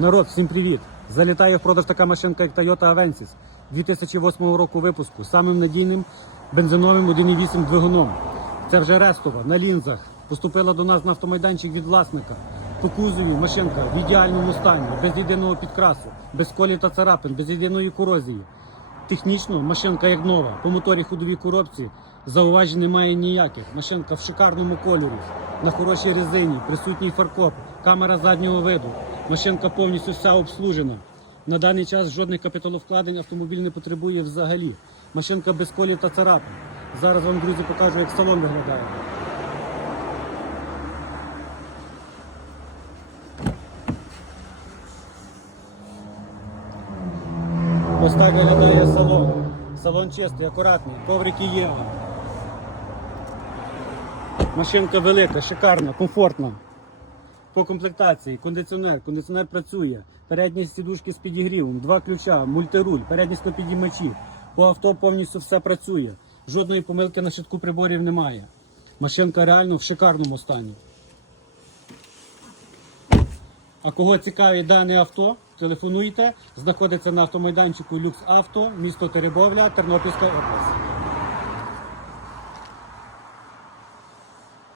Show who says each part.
Speaker 1: Народ, всім привіт! Залітає в продаж така машинка, як Toyota Avensis 2008 року випуску самим надійним бензиновим 1.8 двигуном. Це вже рестова на лінзах. Поступила до нас на автомайданчик від власника. По кузові машинка в ідеальному стані, без єдиного підкрасу, без колі та царапин, без єдиної корозії. Технічно машинка як нова. По моторі ходовій коробці зауважень немає ніяких. Машинка в шикарному кольорі, на хорошій резині, присутній фаркоп, камера заднього виду. Машинка повністю вся обслужена. На даний час жодних капіталовкладень автомобіль не потребує взагалі. Машинка без колі та царапин. Зараз вам, друзі, покажу, як салон виглядає. Ось так виглядає салон. Салон чистий, акуратний, коврики є. Машинка велика, шикарна, комфортна. По комплектації, кондиціонер, кондиціонер працює. Передні сідушки з підігрівом, два ключа, мультируль, передні склопідіймачі. По авто повністю все працює. Жодної помилки на щитку приборів немає. Машинка реально в шикарному стані. А кого цікавить дане авто, телефонуйте. Знаходиться на автомайданчику Люкс Авто, місто Теребовля, Тернопільська область.